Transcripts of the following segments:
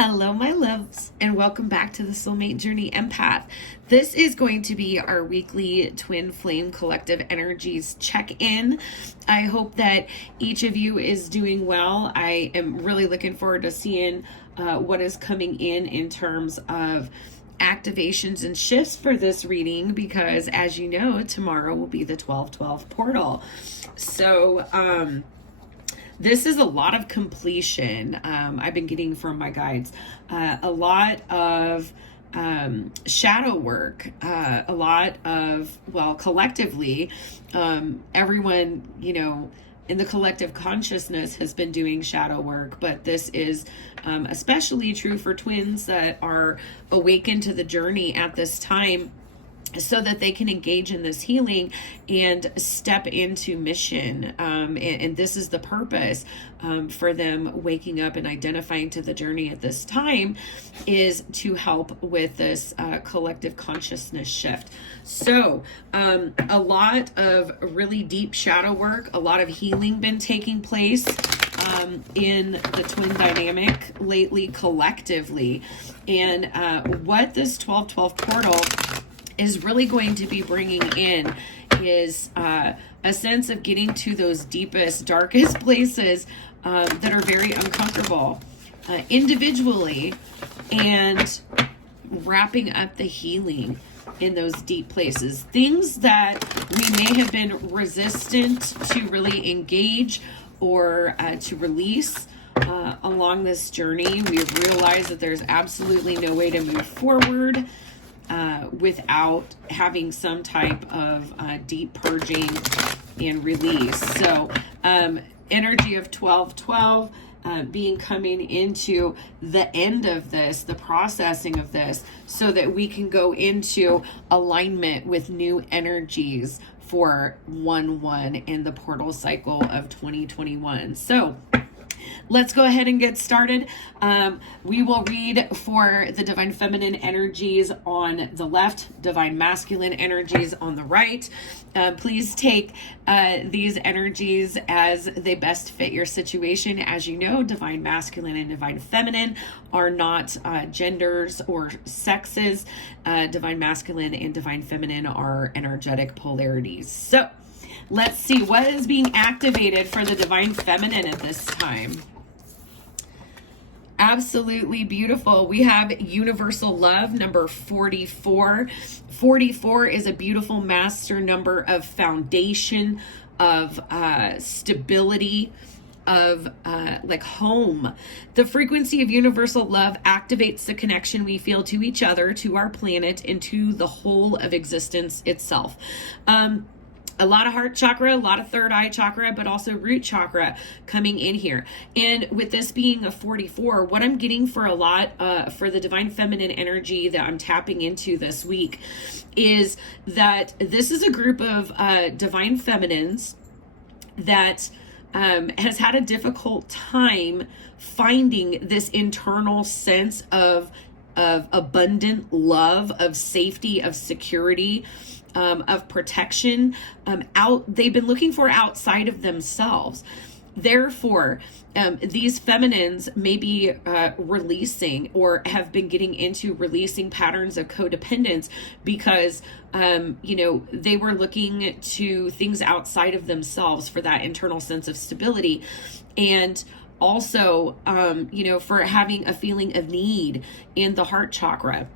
Hello, my loves, and welcome back to the Soulmate Journey Empath. This is going to be our weekly Twin Flame Collective Energies check-in. I hope that each of you is doing well. I am really looking forward to seeing what is coming in terms of activations and shifts for this reading, because as you know, tomorrow will be the 12/12 portal. So, this is a lot of completion. I've been getting from my guides a lot of shadow work, a lot of, well, collectively, everyone, in the collective consciousness has been doing shadow work, but this is especially true for twins that are awakened to the journey at this time, so that they can engage in this healing and step into mission. And this is the purpose for them waking up and identifying to the journey at this time, is to help with this collective consciousness shift. So a lot of really deep shadow work, a lot of healing been taking place in the twin dynamic lately collectively. And what this 12/12 portal is really going to be bringing in is a sense of getting to those deepest, darkest places that are very uncomfortable individually, and wrapping up the healing in those deep places. Things that we may have been resistant to really engage or to release along this journey. We've realized that there's absolutely no way to move forward without having some type of deep purging and release. So energy of 12/12 being coming into the end of this, the processing of this, so that we can go into alignment with new energies for 1/1 in the portal cycle of 2021. So let's go ahead and get started. We will read for the Divine Feminine energies on the left, Divine Masculine energies on the right. Please take these energies as they best fit your situation. As you know, Divine Masculine and Divine Feminine are not genders or sexes. Divine Masculine and Divine Feminine are energetic polarities. So let's see what is being activated for the Divine Feminine at this time. Absolutely beautiful. We have Universal Love, number 44. 44 is a beautiful master number of foundation, of stability, of like home. The frequency of universal love activates the connection we feel to each other, to our planet, and to the whole of existence itself. A lot of heart chakra, a lot of third eye chakra, but also root chakra coming in here. And with this being a 44, what I'm getting for a lot for the Divine Feminine energy that I'm tapping into this week is that this is a group of Divine Feminines that has had a difficult time finding this internal sense of abundant love, of safety, of security, of protection they've been looking for outside of themselves. Therefore, these feminines may be releasing, or have been getting into releasing patterns of codependence, because they were looking to things outside of themselves for that internal sense of stability, and also for having a feeling of need in the heart chakra.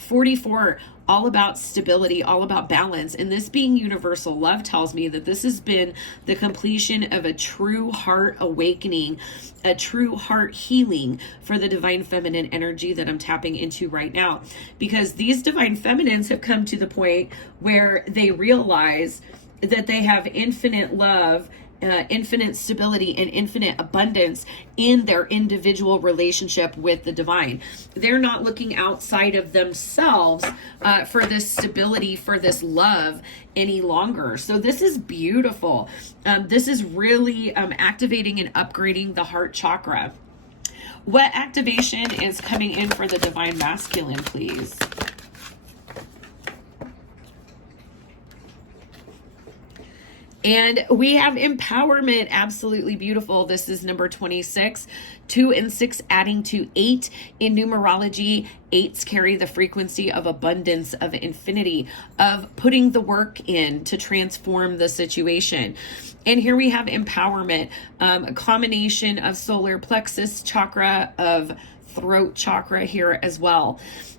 44, all about stability, all about balance. And this being universal love tells me that this has been the completion of a true heart awakening, a true heart healing for the Divine Feminine energy that I'm tapping into right now. Because these Divine Feminines have come to the point where they realize that they have infinite love, infinite stability, and infinite abundance in their individual relationship with the divine. They're not looking outside of themselves for this stability, for this love any longer. So this is beautiful. This is really activating and upgrading the heart chakra. What activation is coming in for the Divine Masculine, please? And we have empowerment. Absolutely beautiful. This is number 26. 2 and 6 adding to 8. In numerology, 8s carry the frequency of abundance, of infinity, of putting the work in to transform the situation. And here we have empowerment, a combination of solar plexus chakra, of throat chakra here as well.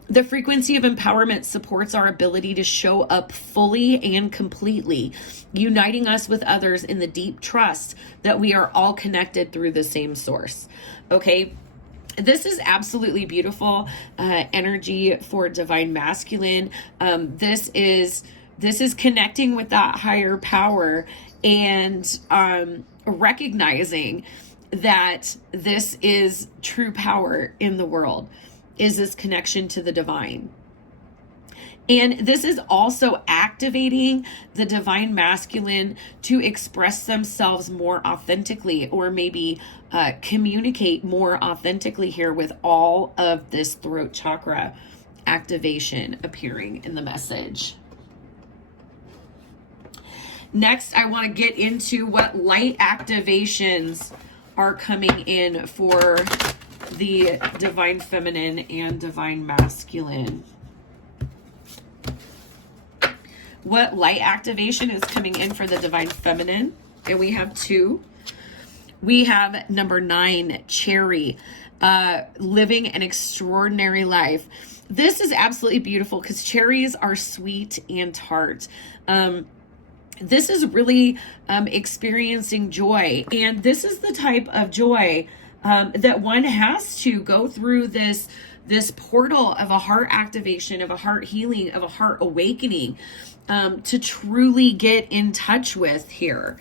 The frequency of empowerment supports our ability to show up fully and completely, uniting us with others in the deep trust that we are all connected through the same source. Okay. This is absolutely beautiful energy for divine masculine. This is connecting with that higher power and recognizing that this is true power in the world, is this connection to the divine. And this is also activating the divine masculine to express themselves more authentically, or maybe communicate more authentically here with all of this throat chakra activation appearing in the message. Next, I want to get into what light activations are coming in for the divine feminine and divine masculine. What light activation is coming in for the divine feminine? And we have 2. We have number 9, cherry, living an extraordinary life. This is absolutely beautiful because cherries are sweet and tart. This is really experiencing joy. And this is the type of joy that one has to go through this portal of a heart activation, of a heart healing, of a heart awakening, to truly get in touch with here.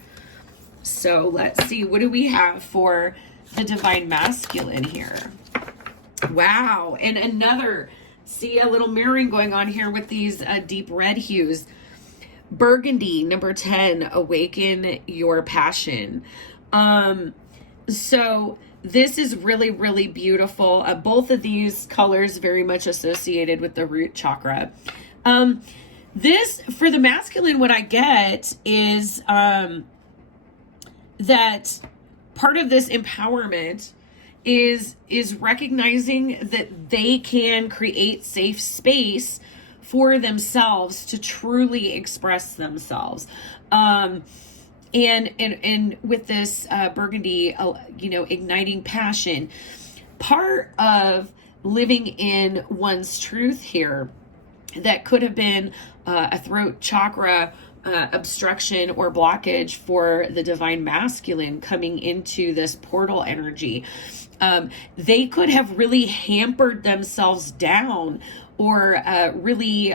So let's see, what do we have for the divine masculine here? Wow. And another, see a little mirroring going on here with these deep red hues. Burgundy, number 10, awaken your passion. So this is really, really beautiful. Both of these colors very much associated with the root chakra. This, for the masculine, what I get is that part of this empowerment is recognizing that they can create safe space for themselves to truly express themselves. And with this burgundy, igniting passion, part of living in one's truth here that could have been a throat chakra obstruction or blockage for the divine masculine coming into this portal energy. They could have really hampered themselves down, or really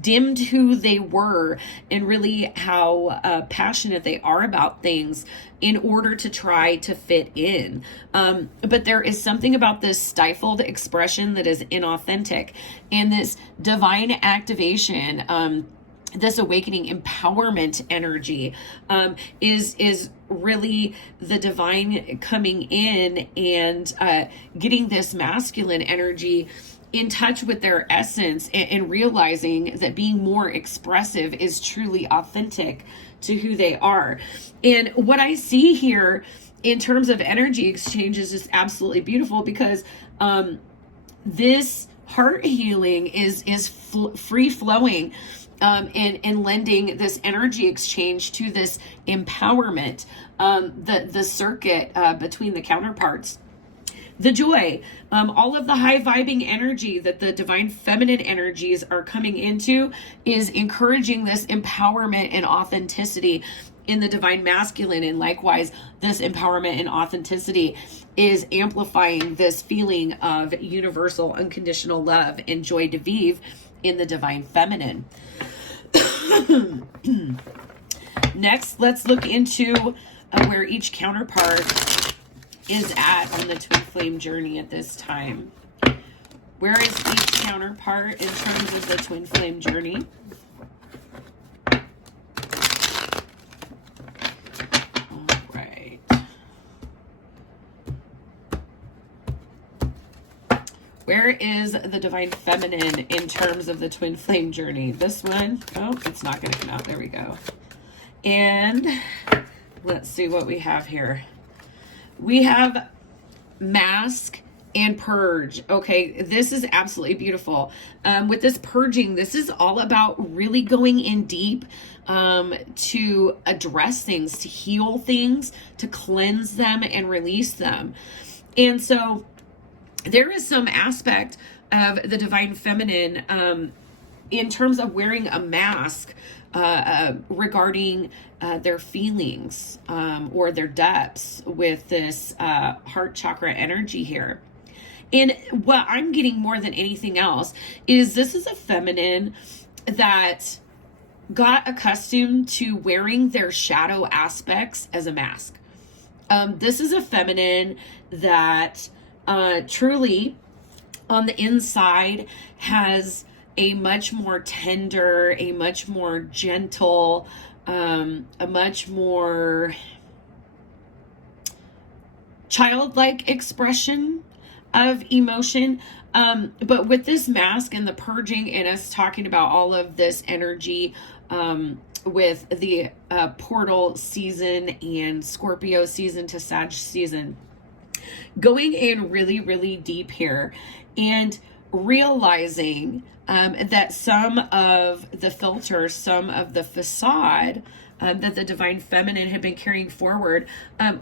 dimmed who they were and really how passionate they are about things in order to try to fit in. But there is something about this stifled expression that is inauthentic, and this divine activation, this awakening empowerment energy, is really the divine coming in and getting this masculine energy in touch with their essence, and realizing that being more expressive is truly authentic to who they are. And what I see here in terms of energy exchanges is absolutely beautiful, because this heart healing is free flowing, and lending this energy exchange to this empowerment, the circuit between the counterparts. The joy, all of the high vibing energy that the divine feminine energies are coming into is encouraging this empowerment and authenticity in the divine masculine. And likewise, this empowerment and authenticity is amplifying this feeling of universal unconditional love and joy de vivre in the divine feminine. Next, let's look into where each counterpart is at on the twin flame journey at this time. Where is each counterpart in terms of the twin flame journey? All right. Where is the divine feminine in terms of the twin flame journey? This one. Oh, it's not going to come out. There we go. And let's see what we have here. We have mask and purge. Okay, this is absolutely beautiful. With this purging, this is all about really going in deep to address things, to heal things, to cleanse them and release them. And so there is some aspect of the divine feminine in terms of wearing a mask regarding their feelings or their depths with this heart chakra energy here. And what I'm getting more than anything else is this is a feminine that got accustomed to wearing their shadow aspects as a mask. This is a feminine that truly on the inside has a much more tender, a much more gentle, a much more childlike expression of emotion. But with this mask and the purging and us talking about all of this energy with the portal season and Scorpio season to Sag season, going in really, really deep here and realizing that some of the filters, some of the facade that the divine feminine had been carrying forward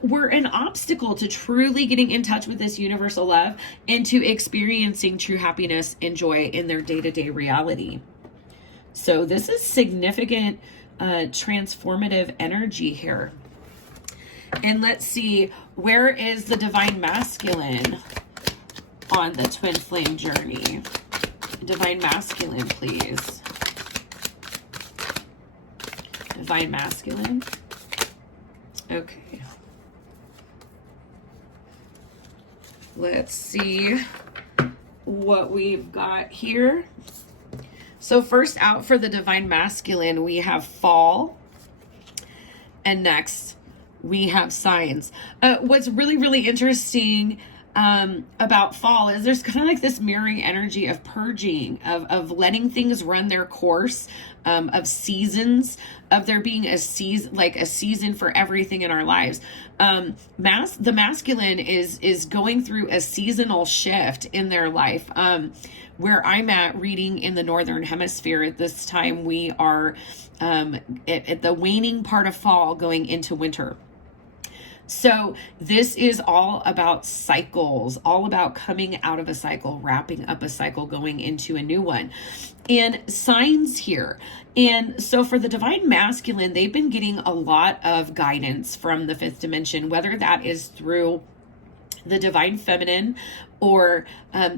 were an obstacle to truly getting in touch with this universal love and to experiencing true happiness and joy in their day-to-day reality. So this is significant transformative energy here. And let's see, where is the divine masculine on the twin flame journey? Divine masculine, please. Divine masculine. Okay. Let's see what we've got here. So first out for the divine masculine, we have fall. And next, we have signs. What's really, really interesting about fall is there's kind of like this mirroring energy of purging, of letting things run their course, of seasons, of there being a season, like a season for everything in our lives. The masculine is going through a seasonal shift in their life. Where I'm at reading in the Northern Hemisphere at this time, we are at the waning part of fall going into winter. So this is all about cycles, all about coming out of a cycle, wrapping up a cycle, going into a new one, and signs here. And so for the divine masculine, they've been getting a lot of guidance from the fifth dimension, whether that is through the divine feminine or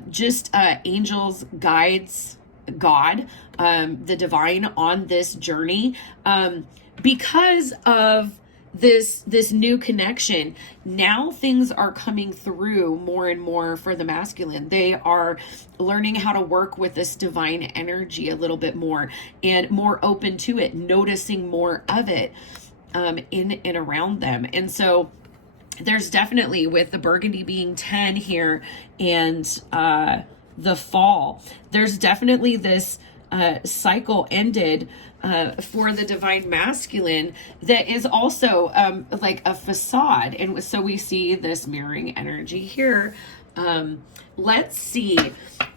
just angels, guides, God, the divine on this journey, because of this new connection. Now things are coming through more and more for the masculine. They are learning how to work with this divine energy a little bit more and more open to it, noticing more of it in and around them. And so there's definitely, with the burgundy being 10 here and the fall, there's definitely this cycle ended for the divine masculine that is also like a facade. And so we see this mirroring energy here. Let's see.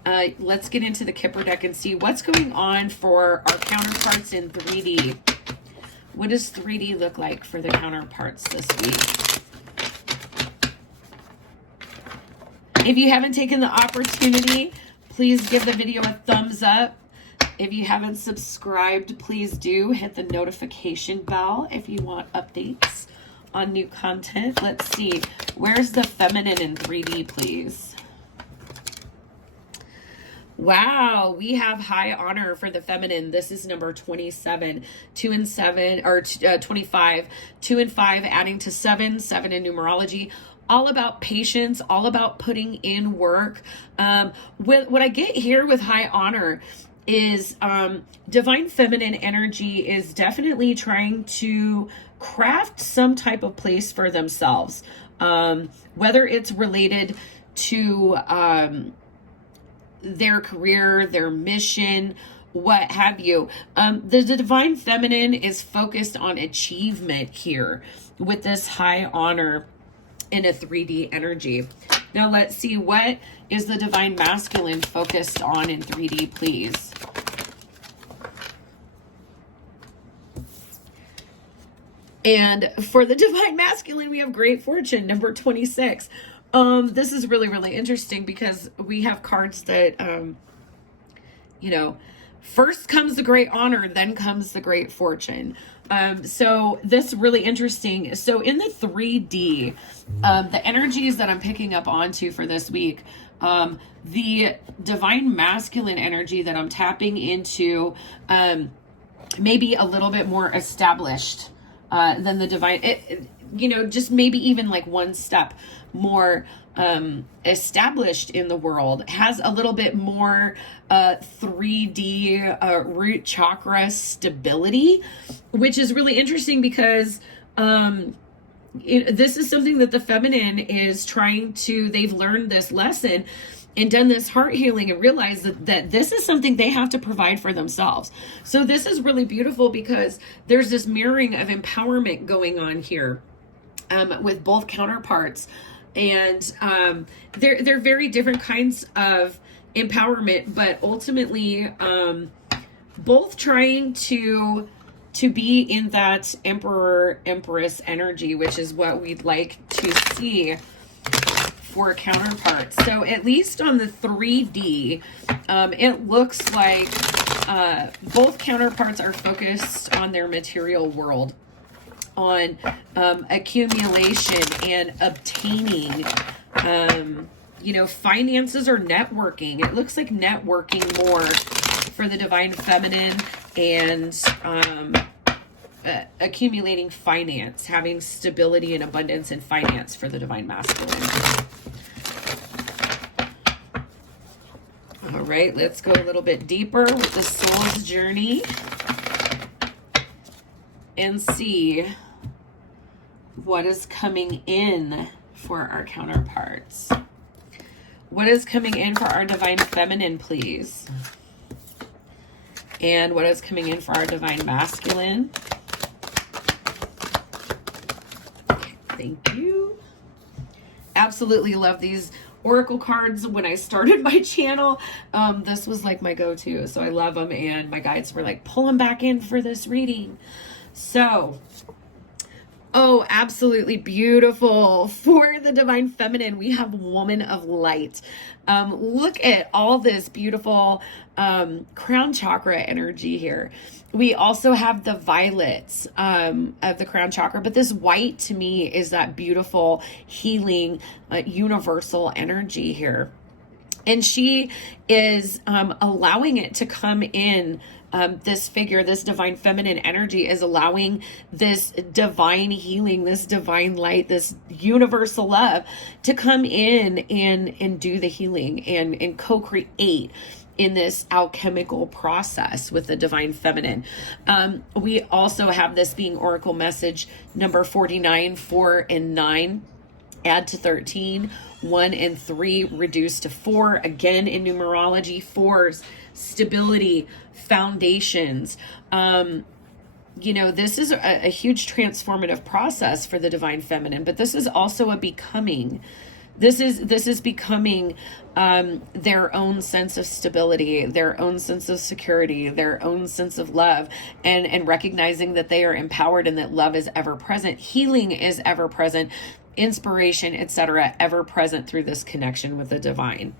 Let's get into the Kipper deck and see what's going on for our counterparts in 3D. What does 3D look like for the counterparts this week? If you haven't taken the opportunity, please give the video a thumbs up. If you haven't subscribed, please do hit the notification bell if you want updates on new content. Let's see. Where's the feminine in 3D, please? Wow, we have high honor for the feminine. This is number 27, 2 and 7, or 25, 2 and 5, adding to 7 in numerology. All about patience, all about putting in work. What I get here with high honor is divine feminine energy is definitely trying to craft some type of place for themselves, whether it's related to their career, their mission, what have you. The divine feminine is focused on achievement here with this high honor in a 3D energy. Now let's see, what is the divine masculine focused on in 3D, please? And for the divine masculine, we have great fortune, number 26. This is really, really interesting because we have cards that, you know, first comes the great honor, then comes the great fortune. So this really interesting. So in the 3D, the energies that I'm picking up onto for this week, the divine masculine energy that I'm tapping into, maybe a little bit more established than the divine, you know, just maybe even like one step more established in the world, has a little bit more 3D root chakra stability, which is really interesting because this is something that the feminine is trying to, they've learned this lesson and done this heart healing and realized that this is something they have to provide for themselves. So this is really beautiful because there's this mirroring of empowerment going on here with both counterparts. And they're very different kinds of empowerment, but ultimately both trying to be in that emperor empress energy, which is what we'd like to see for counterparts. So at least on the 3D, it looks like both counterparts are focused on their material world, on accumulation and obtaining, you know, finances or networking. It looks like networking more for the divine feminine, and accumulating finance, having stability and abundance in finance for the divine masculine. All right, let's go a little bit deeper with the soul's journey and see what is coming in for our counterparts. What is coming in for our divine feminine, please? And what is coming in for our divine masculine? Okay, thank you. Absolutely love these oracle cards. When I started my channel, this was like my go-to, so I love them, and my guides were like, pull them back in for this reading. So, oh, absolutely beautiful. For the divine feminine, we have woman of light. Look at all this beautiful crown chakra energy here. We also have the violets of the crown chakra, but this white to me is that beautiful healing universal energy here. And she is allowing it to come in. This figure, this divine feminine energy is allowing this divine healing, this divine light, this universal love to come in and do the healing and co-create in this alchemical process with the divine feminine. We also have this being oracle message number 49, 4 and 9. Add to 13, 1 and 3, reduce to 4. Again, in numerology, 4s, stability, foundations. You know, this is a huge transformative process for the divine feminine, but this is also a becoming. This is becoming their own sense of stability, their own sense of security, their own sense of love, and recognizing that they are empowered and that love is ever present, healing is ever present, inspiration, etc., ever present through this connection with the divine.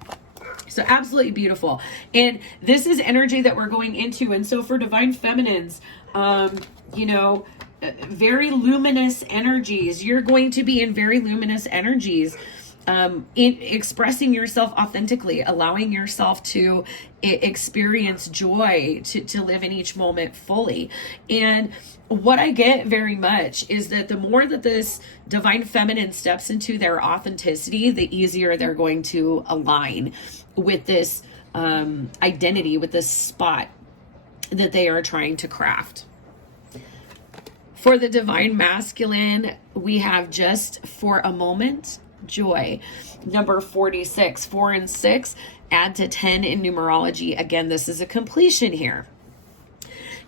So absolutely beautiful. And this is energy that we're going into. And so for divine feminines, you know, very luminous energies, you're going to be in very luminous energies, in expressing yourself authentically, allowing yourself to experience joy, to live in each moment fully. And what I get very much is that the more that this divine feminine steps into their authenticity, the easier they're going to align with this identity, with this spot that they are trying to craft. For the divine masculine, we have just for a moment, joy. Number 46, 4 and 6, add to 10 in numerology. Again, this is a completion here.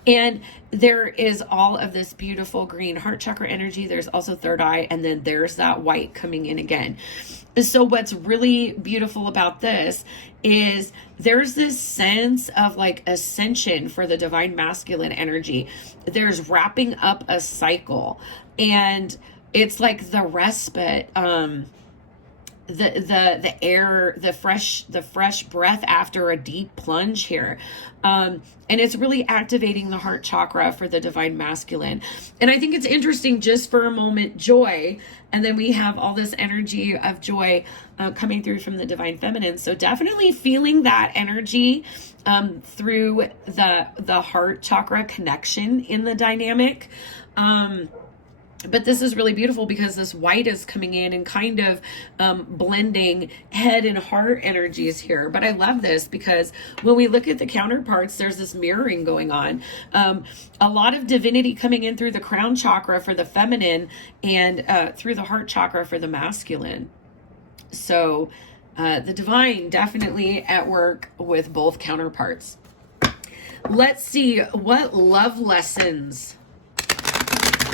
And there is all of this beautiful green heart chakra energy. There's also third eye, and then there's that white coming in again. So what's really beautiful about this is there's this sense of like ascension for the divine masculine energy. There's wrapping up a cycle, and it's like the respite, the air, the fresh breath after a deep plunge here. And it's really activating the heart chakra for the divine masculine. And I think it's interesting, just for a moment, joy. And then we have all this energy of joy coming through from the divine feminine. So definitely feeling that energy through the heart chakra connection in the dynamic. But this is really beautiful because this white is coming in and kind of blending head and heart energies here. But I love this because when we look at the counterparts, there's this mirroring going on. A lot of divinity coming in through the crown chakra for the feminine and through the heart chakra for the masculine. So the divine definitely at work with both counterparts. Let's see what love lessons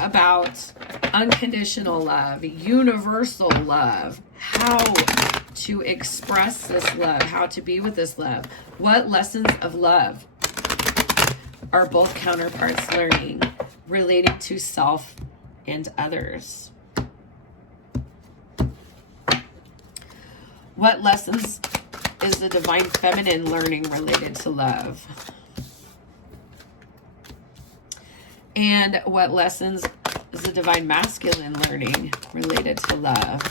about unconditional love, universal love, how to express this love, how to be with this love. What lessons of love are both counterparts learning relating to self and others? What lessons is the divine feminine learning related to love? And what lessons is the divine masculine learning related to love?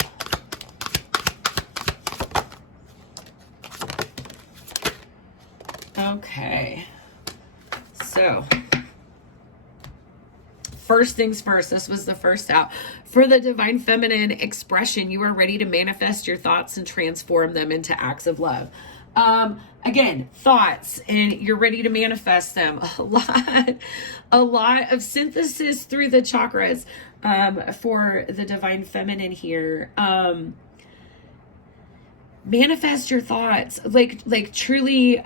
Okay. So, first things first, this was the first out. For the divine feminine expression, you are ready to manifest your thoughts and transform them into acts of love. Again, thoughts, and you're ready to manifest them. A lot of synthesis through the chakras, for the divine feminine here. Manifest your thoughts, like truly,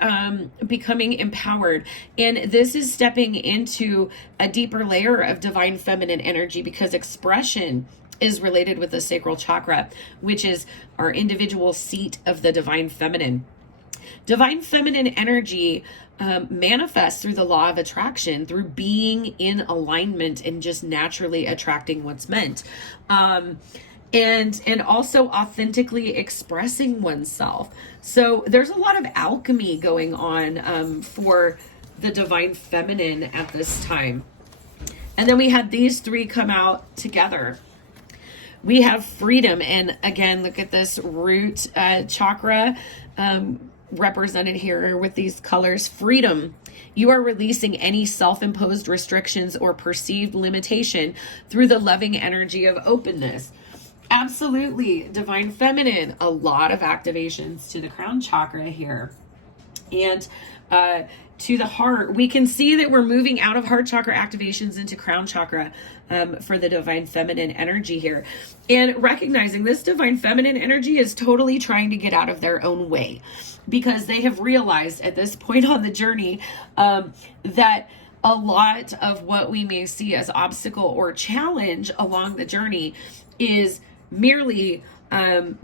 becoming empowered. And this is stepping into a deeper layer of divine feminine energy, because expression is related with the sacral chakra, which is our individual seat of the divine feminine. Divine feminine energy manifests through the law of attraction, through being in alignment and just naturally attracting what's meant. And also authentically expressing oneself. So there's a lot of alchemy going on for the divine feminine at this time. And then we had these three come out together. We have freedom, and again, look at this root chakra represented here with these colors. Freedom. You are releasing any self-imposed restrictions or perceived limitation through the loving energy of openness. Absolutely. Divine feminine, a lot of activations to the crown chakra here. And to the heart, we can see that we're moving out of heart chakra activations into crown chakra for the divine feminine energy here. And recognizing this divine feminine energy is totally trying to get out of their own way, because they have realized at this point on the journey that a lot of what we may see as obstacle or challenge along the journey is merely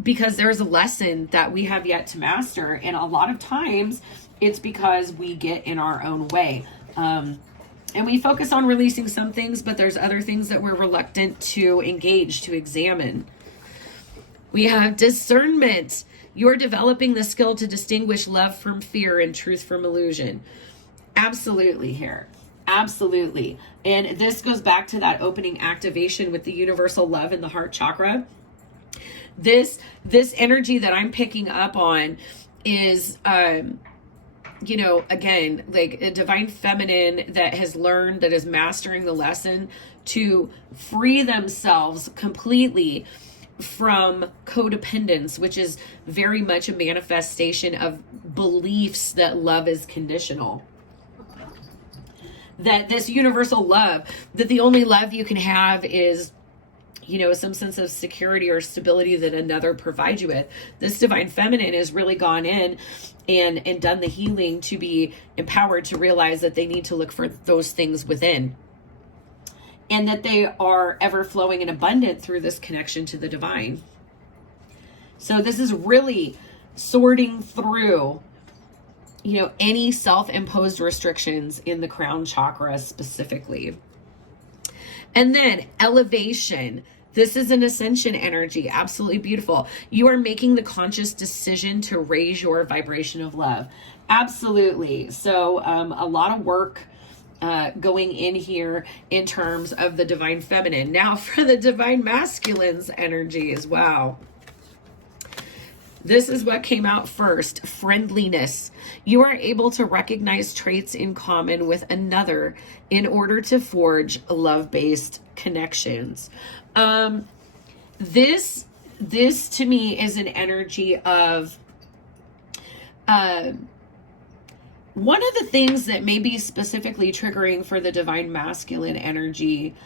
because there's a lesson that we have yet to master. And a lot of times it's because we get in our own way. And we focus on releasing some things, but there's other things that we're reluctant to engage, to examine. We have discernment. You're developing the skill to distinguish love from fear and truth from illusion. Absolutely here. Absolutely. And this goes back to that opening activation with the universal love in the heart chakra. This energy that I'm picking up on is, again, like a divine feminine that has learned, that is mastering the lesson to free themselves completely from codependence, which is very much a manifestation of beliefs that love is conditional. That this universal love, that the only love you can have is you know, some sense of security or stability that another provides you with. This divine feminine has really gone in and done the healing to be empowered to realize that they need to look for those things within, and that they are ever flowing in abundant through this connection to the divine. So this is really sorting through, you know, any self-imposed restrictions in the crown chakra specifically. And then elevation. This is an ascension energy. Absolutely beautiful. You are making the conscious decision to raise your vibration of love. Absolutely. So a lot of work going in here in terms of the divine feminine. Now for the divine masculine's energy as well. This is what came out first, friendliness. You are able to recognize traits in common with another in order to forge love-based connections. This to me is an energy of, one of the things that may be specifically triggering for the divine masculine energy,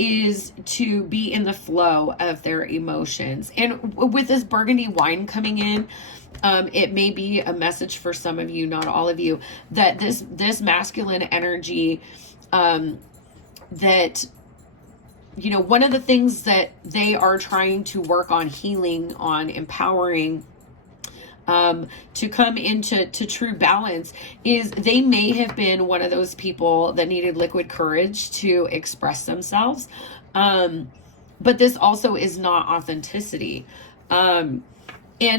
is to be in the flow of their emotions. And with this burgundy wine coming in, it may be a message for some of you, not all of you, that this masculine energy, that, you know, one of the things that they are trying to work on healing, on empowering, to come into true balance, is they may have been one of those people that needed liquid courage to express themselves. But this also is not authenticity. And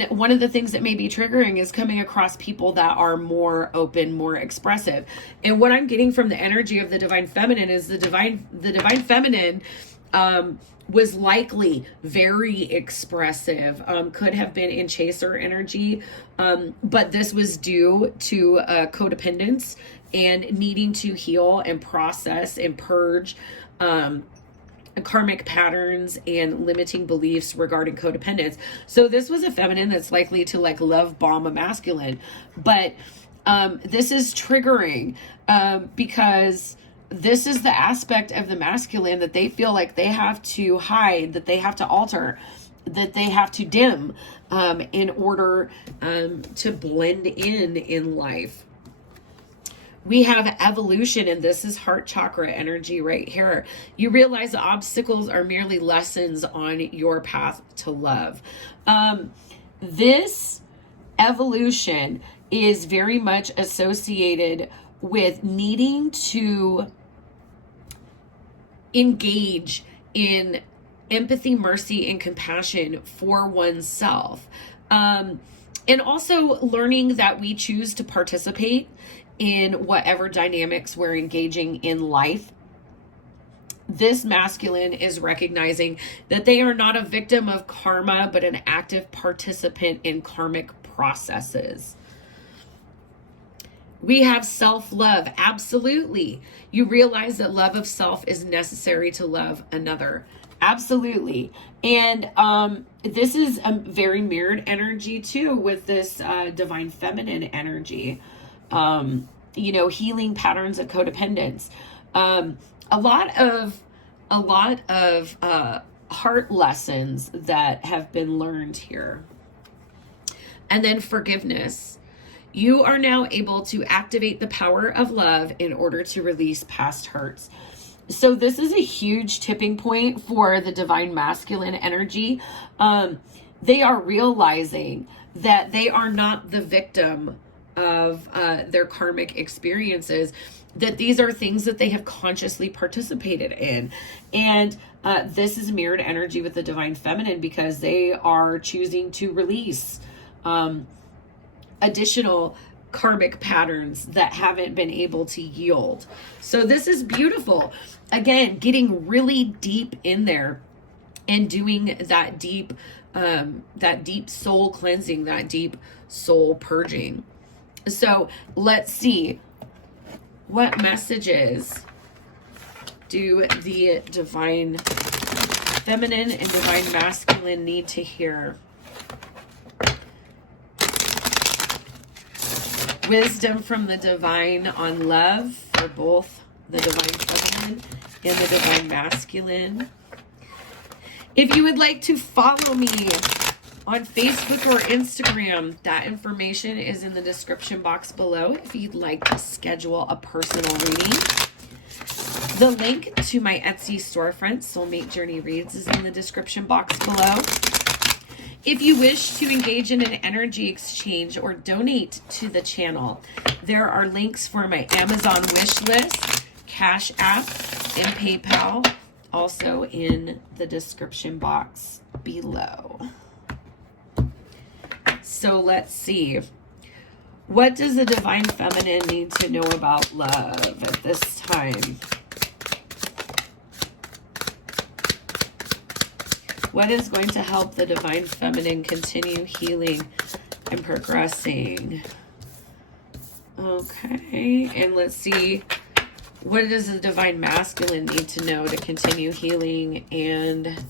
one of the things that may be triggering is coming across people that are more open, more expressive. And what I'm getting from the energy of the divine feminine is the divine feminine, was likely very expressive, could have been in chaser energy, but this was due to codependence and needing to heal and process and purge karmic patterns and limiting beliefs regarding codependence. So this was a feminine that's likely to like love bomb a masculine, but this is triggering because this is the aspect of the masculine that they feel like they have to hide, that they have to alter, that they have to dim in order to blend in life. We have evolution, and this is heart chakra energy right here. You realize the obstacles are merely lessons on your path to love. This evolution is very much associated with needing to engage in empathy, mercy, and compassion for oneself. And also learning that we choose to participate in whatever dynamics we're engaging in life. This masculine is recognizing that they are not a victim of karma, but an active participant in karmic processes. We have self-love. Absolutely. You realize that love of self is necessary to love another. Absolutely. And this is a very mirrored energy too with this divine feminine energy. You know, healing patterns of codependence. A lot of heart lessons that have been learned here. And then forgiveness. You are now able to activate the power of love in order to release past hurts. So this is a huge tipping point for the divine masculine energy. They are realizing that they are not the victim of their karmic experiences, that these are things that they have consciously participated in. And this is mirrored energy with the divine feminine because they are choosing to release additional karmic patterns that haven't been able to yield. So this is beautiful. Again, getting really deep in there and doing that deep soul cleansing, that deep soul purging. So let's see, what messages do the divine feminine and divine masculine need to hear? Wisdom from the divine on love for both the divine feminine and the divine masculine. If you would like to follow me on Facebook or Instagram, that information is in the description box below if you'd like to schedule a personal reading. The link to my Etsy storefront, Soulmate Journey Reads, is in the description box below. If you wish to engage in an energy exchange or donate to the channel, there are links for my Amazon wish list, CashApp, and PayPal, also in the description box below. So let's see. What does the Divine Feminine need to know about love at this time? What is going to help the Divine Feminine continue healing and progressing? Okay, and let's see. What does the Divine Masculine need to know to continue healing and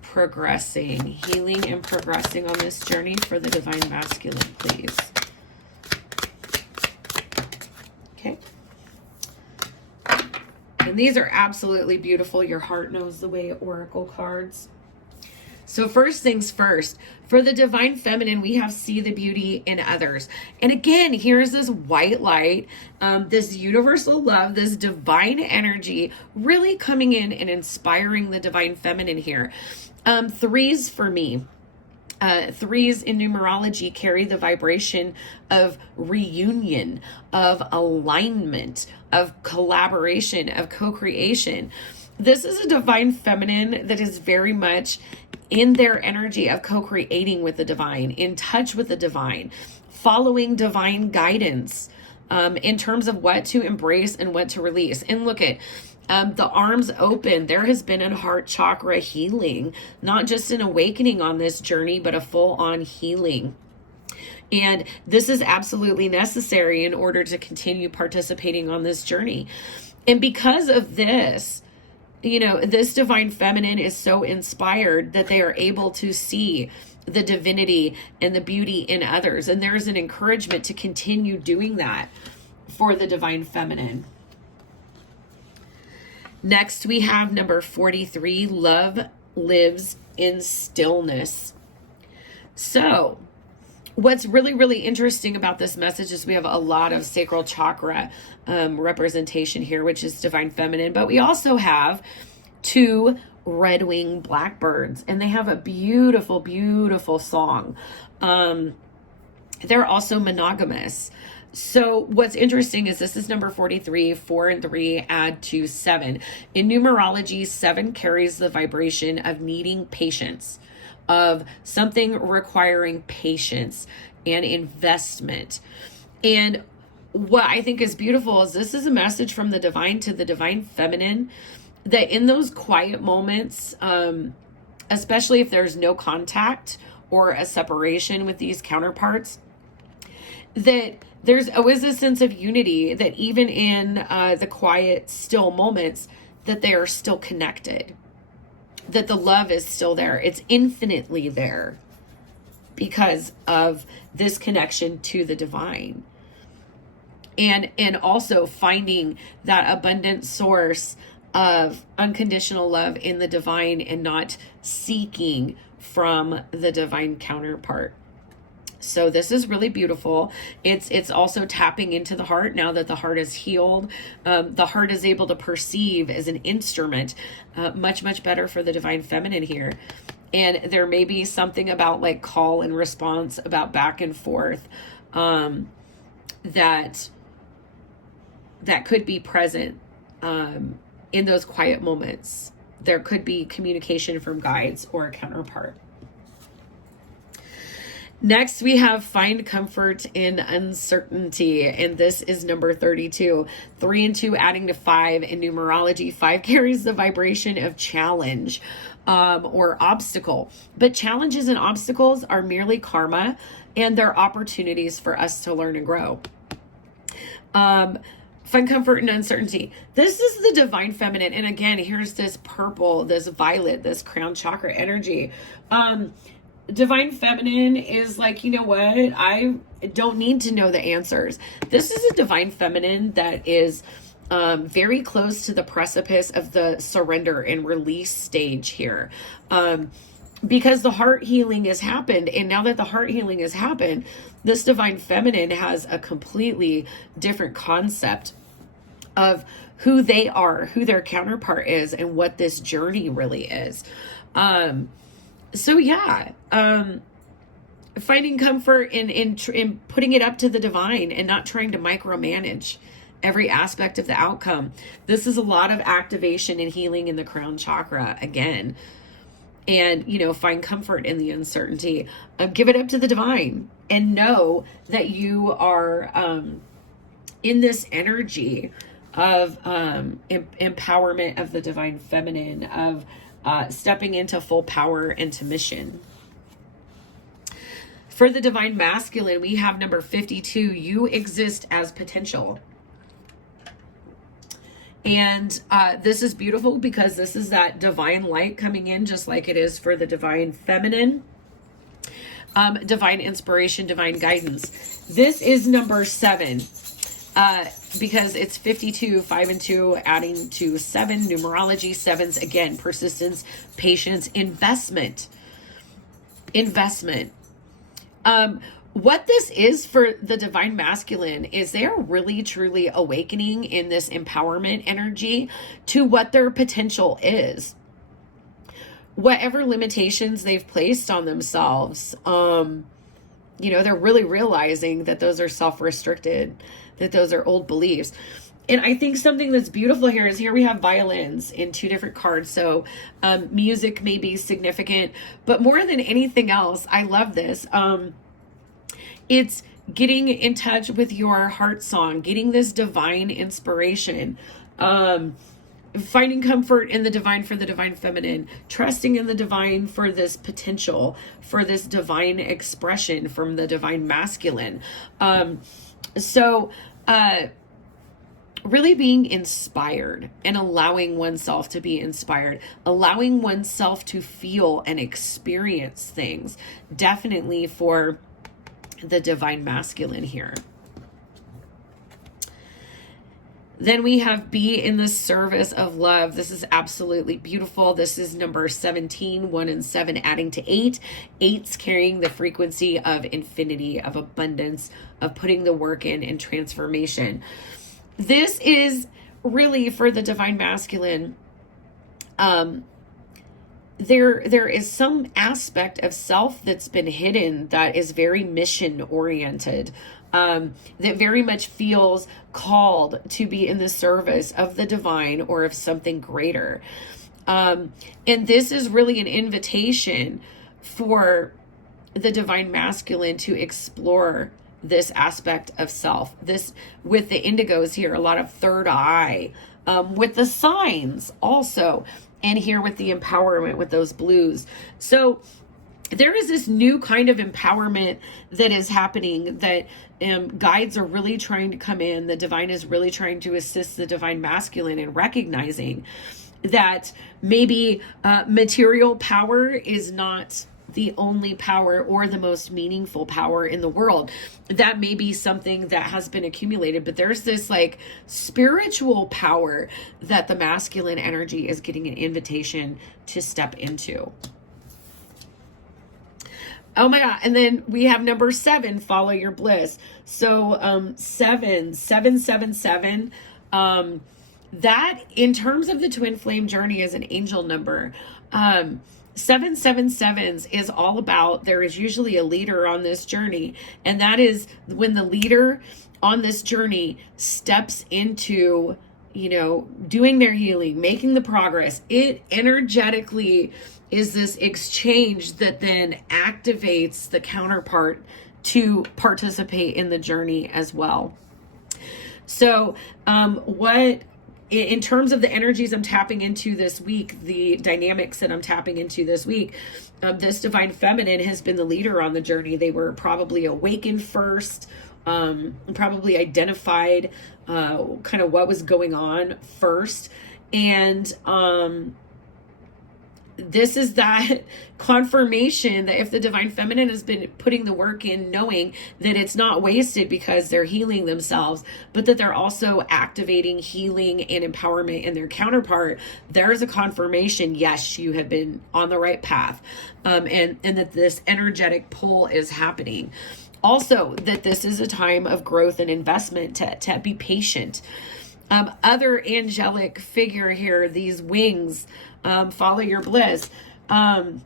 progressing? Healing and progressing on this journey for the Divine Masculine, please. Okay. And these are absolutely beautiful. Your heart knows the way, Oracle cards. So first things first, for the Divine Feminine, we have see the beauty in others. And again, here's this white light, this universal love, this divine energy really coming in and inspiring the Divine Feminine here. Threes for me. Threes in numerology carry the vibration of reunion, of alignment, of collaboration, of co-creation. This is a Divine Feminine that is very much in their energy of co-creating with the divine, in touch with the divine, following divine guidance in terms of what to embrace and what to release. And look at the arms open. There has been a heart chakra healing, not just an awakening on this journey, but a full-on healing. And this is absolutely necessary in order to continue participating on this journey. And because of this, you know, this Divine Feminine is so inspired that they are able to see the divinity and the beauty in others. And there's an encouragement to continue doing that for the Divine Feminine. Next, we have number 43, love lives in stillness. So what's really, really interesting about this message is we have a lot of sacral chakra representation here, which is Divine Feminine, but we also have 2 red-winged blackbirds, and they have a beautiful, beautiful song. They're also monogamous. So what's interesting is this is number 43, 4 and 3 add to 7. In numerology, 7 carries the vibration of needing patience, of something requiring patience and investment. And what I think is beautiful is this is a message from the divine to the Divine Feminine, that in those quiet moments, especially if there's no contact or a separation with these counterparts, that there's always a sense of unity, that even in the quiet, still moments, that they are still connected, that the love is still there. It's infinitely there because of this connection to the divine. And also finding that abundant source of unconditional love in the divine and not seeking from the divine counterpart. So this is really beautiful. It's also tapping into the heart now that the heart is healed. The heart is able to perceive as an instrument, much, much better for the Divine Feminine here. And there may be something about like call and response, about back and forth, that could be present in those quiet moments. There could be communication from guides or a counterpart. Next, we have find comfort in uncertainty, and this is number 32. 3 and 2 adding to 5 in numerology. 5 carries the vibration of challenge or obstacle, but challenges and obstacles are merely karma, and they're opportunities for us to learn and grow. Find comfort in uncertainty. This is the Divine Feminine, and again, here's this purple, this violet, this crown chakra energy. Divine Feminine is like, you know what? I don't need to know the answers. This is a Divine Feminine that is very close to the precipice of the surrender and release stage here. Because the heart healing has happened. And now that the heart healing has happened, this divine feminine has a completely different concept of who they are, who their counterpart is, and what this journey really is. So yeah, finding comfort in putting it up to the divine and not trying to micromanage every aspect of the outcome. This is a lot of activation and healing in the crown chakra again. And, you know, find comfort in the uncertainty. Give it up to the divine and know that you are in this energy of empowerment of the divine feminine, of stepping into full power and to mission. For the divine masculine, we have number 52. You exist as potential. And this is beautiful because this is that divine light coming in, just like it is for the divine feminine. Divine inspiration, divine guidance. This is number 7 because it's 52, 5 and 2, adding to 7, numerology. 7s, again, persistence, patience, investment. What this is for the divine masculine is they're really truly awakening in this empowerment energy to what their potential is. Whatever limitations they've placed on themselves, you know, they're really realizing that those are self-restricted, that those are old beliefs. And I think something that's beautiful here is here we have violins in 2 different cards. So music may be significant, but more than anything else, I love this. It's getting in touch with your heart song, getting this divine inspiration, finding comfort in the divine for the divine feminine, trusting in the divine for this potential, for this divine expression from the divine masculine. Really being inspired and allowing oneself to be inspired, allowing oneself to feel and experience things, definitely for the divine masculine here. Then we have be in the service of love. This is absolutely beautiful. This is number 17, 1 and 7, adding to 8. 8's carrying the frequency of infinity, of abundance, of putting the work in and transformation. This is really for the divine masculine. There is some aspect of self that's been hidden that is very mission oriented, that very much feels called to be in the service of the divine or of something greater. And this is really an invitation for the divine masculine to explore this aspect of self. This, with the indigos here, a lot of third eye, with the signs also, and here with the empowerment with those blues. So there is this new kind of empowerment that is happening, that guides are really trying to come in. The divine is really trying to assist the divine masculine in recognizing that maybe material power is not the only power or the most meaningful power in the world. That may be something that has been accumulated, but there's this like spiritual power that the masculine energy is getting an invitation to step into. Oh my God. And then we have number 7, follow your bliss. So 7, that in terms of the twin flame journey is an angel number. 777s is all about, there is usually a leader on this journey, and that is when the leader on this journey steps into, you know, doing their healing, making the progress. It energetically is this exchange that then activates the counterpart to participate in the journey as well. So in terms of the energies I'm tapping into this week, the dynamics that I'm tapping into this week, this divine feminine has been the leader on the journey. They were probably awakened first, probably identified kind of what was going on first. And this is that confirmation that if the divine feminine has been putting the work in, knowing that it's not wasted because they're healing themselves, but that they're also activating healing and empowerment in their counterpart, there's a confirmation, yes, you have been on the right path, and that this energetic pull is happening. Also, that this is a time of growth and investment, to be patient. Other angelic figure here, these wings, follow your bliss. And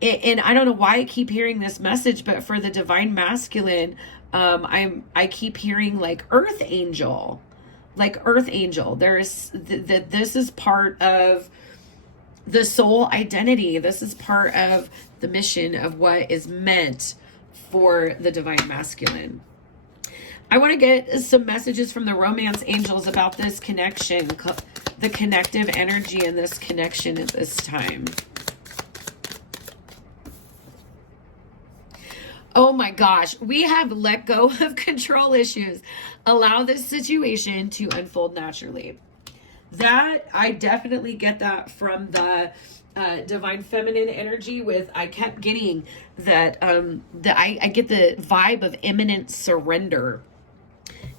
I don't know why I keep hearing this message, but for the divine masculine, I keep hearing like earth angel, There's that this is part of the soul identity. This is part of the mission of what is meant for the divine masculine. I want to get some messages from the romance angels about this connection, the connective energy in this connection at this time. Oh my gosh, we have let go of control issues. Allow this situation to unfold naturally. That, I definitely get that from the divine feminine energy with, I kept getting that, I get the vibe of imminent surrender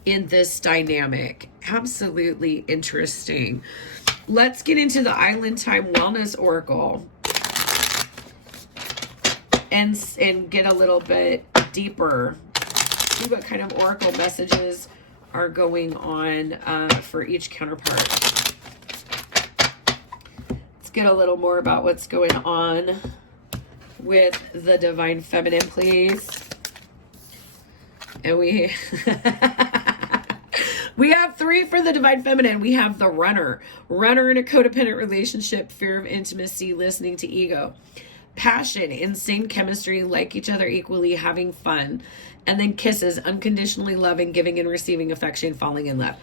in this dynamic. Absolutely interesting. Let's get into the Island Time Wellness Oracle and get a little bit deeper. See what kind of oracle messages are going on for each counterpart. Let's get a little more about what's going on with the divine feminine, please. And we we have 3 for the divine feminine. We have the runner in a codependent relationship, fear of intimacy, listening to ego, passion, insane chemistry, like each other equally, having fun, and then kisses, unconditionally loving, giving and receiving affection, falling in love.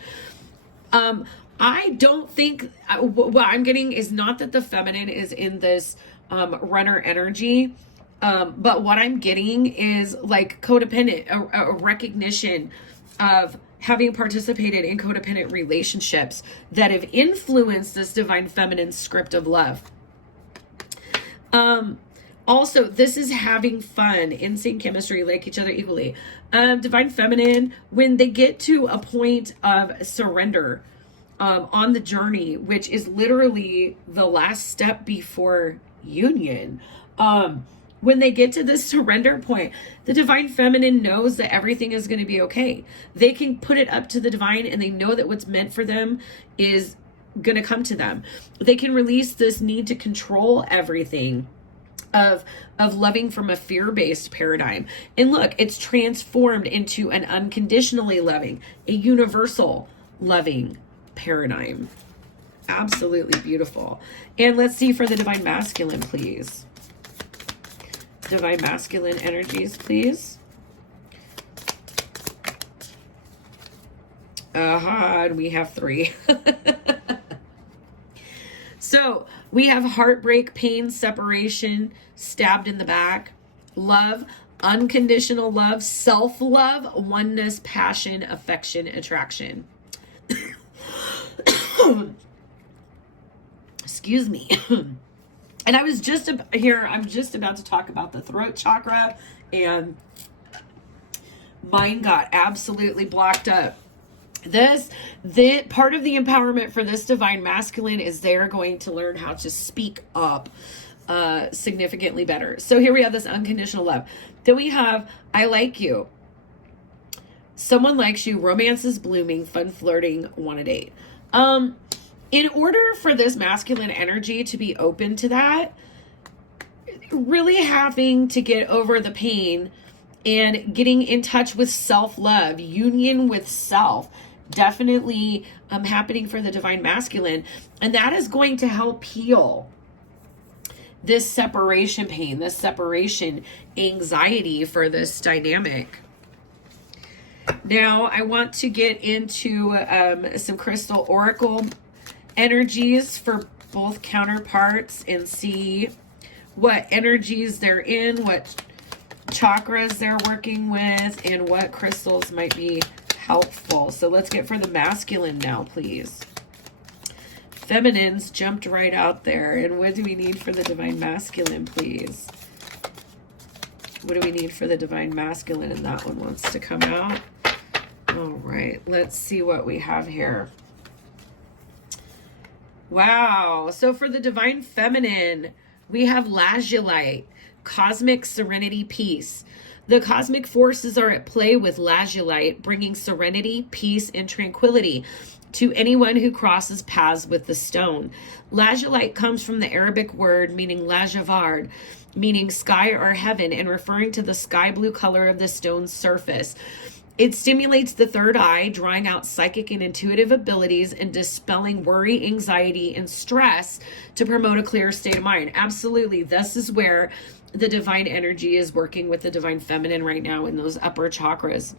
I don't think what I'm getting is not that the feminine is in this runner energy, but what I'm getting is like codependent, a recognition of having participated in codependent relationships that have influenced this divine feminine script of love. Also, this is having fun, insane chemistry, like each other equally. Divine feminine, when they get to a point of surrender on the journey, which is literally the last step before union, when they get to this surrender point, the divine feminine knows that everything is going to be okay. They can put it up to the divine, and they know that what's meant for them is going to come to them. They can release this need to control everything of loving from a fear-based paradigm. And look, it's transformed into an unconditionally loving, a universal loving paradigm. Absolutely beautiful. And let's see for the divine masculine, please. Divine masculine energies, please. And we have 3. So we have heartbreak, pain, separation, stabbed in the back, love, unconditional love, self-love, oneness, passion, affection, attraction. Excuse me. And I was just here, I'm just about to talk about the throat chakra, and mine got absolutely blocked up. The part of the empowerment for this divine masculine is they're going to learn how to speak up significantly better. So here we have this unconditional love. Then we have, I like you. Someone likes you, romance is blooming, fun flirting, want a date. In order for this masculine energy to be open to that, really having to get over the pain and getting in touch with self-love, union with self, definitely happening for the divine masculine. And that is going to help heal this separation pain, this separation anxiety for this dynamic. Now, I want to get into some crystal oracle energies for both counterparts and see what energies they're in, what chakras they're working with, and what crystals might be helpful. So let's get for the masculine now, please. feminines jumped right out there. And what do we need for the divine masculine, please? What do we need for the divine masculine? And that one wants to come out. All right, let's see what we have here. Wow. So for the divine feminine, we have Lazulite, cosmic serenity, peace. The cosmic forces are at play with Lazulite, bringing serenity, peace, and tranquility to anyone who crosses paths with the stone. Lazulite comes from the Arabic word meaning lajavard, meaning sky or heaven, and referring to the sky blue color of the stone's surface. It stimulates the third eye, drawing out psychic and intuitive abilities and dispelling worry, anxiety, and stress to promote a clear state of mind. Absolutely. This is where the divine energy is working with the divine feminine right now in those upper chakras.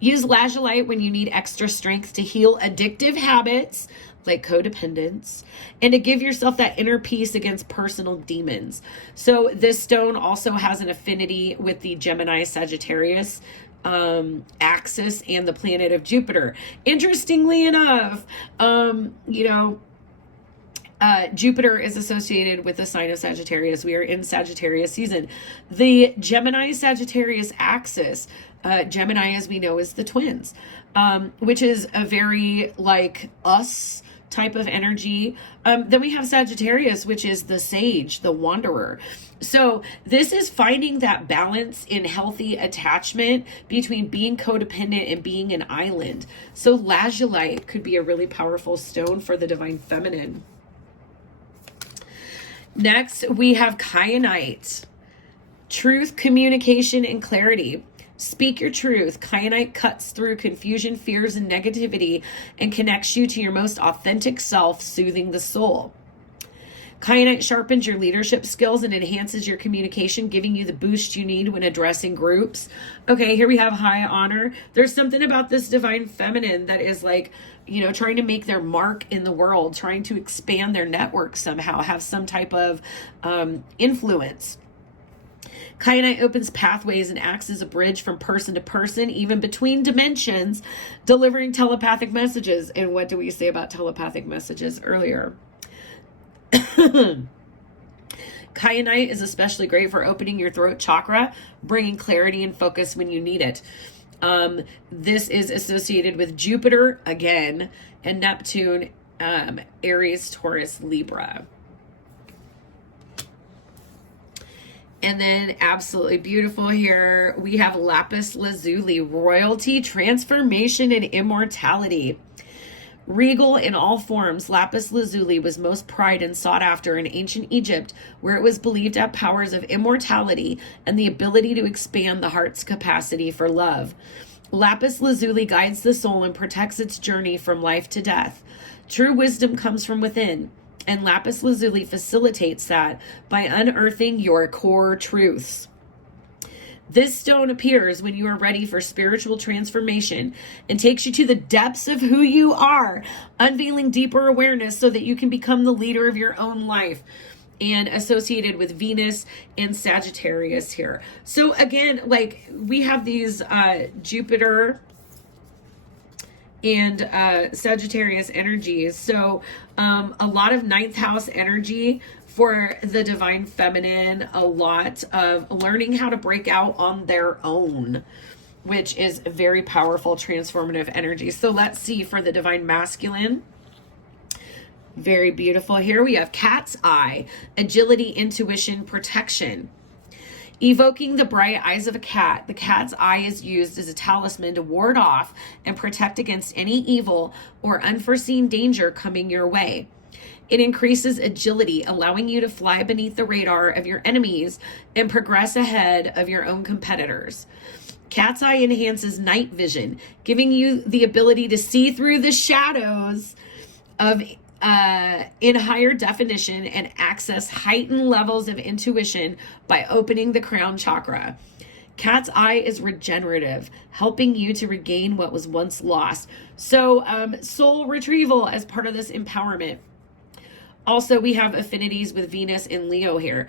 Use Lazulite when you need extra strength to heal addictive habits like codependence and to give yourself that inner peace against personal demons. So this stone also has an affinity with the Gemini Sagittarius axis and the planet of Jupiter. Interestingly enough, Jupiter is associated with the sign of Sagittarius. We are in Sagittarius season. The Gemini Sagittarius axis, Gemini, as we know, is the twins, which is a very like us type of energy. Then we have Sagittarius, which is the sage, the wanderer. So this is finding that balance in healthy attachment between being codependent and being an island. So Lazulite could be a really powerful stone for the divine feminine. Next, we have Kyanite, truth, communication, and clarity. Speak your truth. Kyanite cuts through confusion, fears, and negativity and connects you to your most authentic self, soothing the soul. Kyanite sharpens your leadership skills and enhances your communication, giving you the boost you need when addressing groups. Okay, here we have high honor. There's something about this divine feminine that is like, trying to make their mark in the world, trying to expand their network somehow, have some type of influence. Kyanite opens pathways and acts as a bridge from person to person, even between dimensions, delivering telepathic messages. And what do we say about telepathic messages earlier? Kyanite is especially great for opening your throat chakra, bringing clarity and focus when you need it. This is associated with Jupiter again and Neptune, Aries, Taurus, Libra. And then absolutely beautiful here, we have Lapis Lazuli, royalty, transformation, and immortality. Regal in all forms, Lapis Lazuli was most prized and sought after in ancient Egypt, where it was believed to have powers of immortality and the ability to expand the heart's capacity for love. Lapis Lazuli guides the soul and protects its journey from life to death. True wisdom comes from within, and Lapis Lazuli facilitates that by unearthing your core truths. This stone appears when you are ready for spiritual transformation and takes you to the depths of who you are, unveiling deeper awareness so that you can become the leader of your own life, and associated with Venus and Sagittarius here. So again, like we have these Jupiter and Sagittarius energies. So a lot of ninth house energy for the divine feminine, a lot of learning how to break out on their own, which is very powerful, transformative energy. So let's see for the divine masculine. Very beautiful. Here we have Cat's Eye, agility, intuition, protection. Evoking the bright eyes of a cat, the cat's eye is used as a talisman to ward off and protect against any evil or unforeseen danger coming your way. It increases agility, allowing you to fly beneath the radar of your enemies and progress ahead of your own competitors. Cat's Eye enhances night vision, giving you the ability to see through the shadows of in higher definition and access heightened levels of intuition by opening the crown chakra. Cat's Eye is regenerative, helping you to regain what was once lost. So soul retrieval as part of this empowerment. Also, we have affinities with Venus and Leo here.